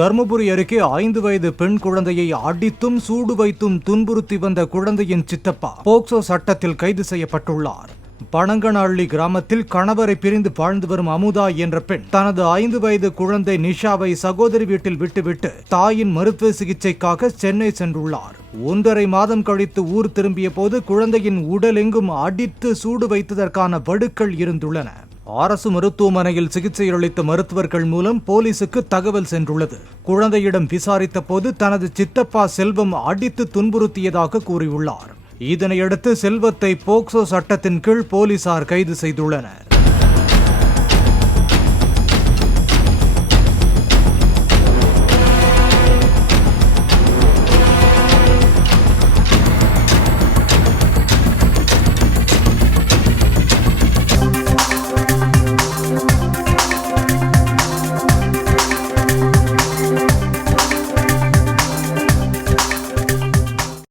தர்மபுரி அருகே 5 வயது பெண் குழந்தையை அடித்தும் சூடு வைத்தும் துன்புறுத்தி வந்த குழந்தையின் சித்தப்பா போக்சோ சட்டத்தில் கைது செய்யப்பட்டுள்ளார். பனங்கனஹள்ளி கிராமத்தில் கணவரை பிரிந்து வாழ்ந்து வரும் அமுதா என்ற பெண் தனது 5 வயது குழந்தை நிஷாவை சகோதரி வீட்டில் விட்டுவிட்டு தாயின் மருத்துவ சிகிச்சைக்காக சென்னை சென்றுள்ளார். 1.5 மாதம் கழித்து ஊர் திரும்பிய போது குழந்தையின் உடலெங்கும் அடித்து சூடு வைத்ததற்கான வடுக்கள் இருந்துள்ளன. அரசு மருத்துவமனையில் சிகிச்சை அளித்த மருத்துவர்கள் மூலம் போலீசுக்கு தகவல் சென்றுள்ளது. குழந்தையிடம் விசாரித்த போது தனது சித்தப்பா செல்வம் அடித்து துன்புறுத்தியதாக கூறியுள்ளார். இதனையடுத்து செல்வத்தை போக்சோ சட்டத்தின் கீழ் போலீசார் கைது செய்துள்ளனர்.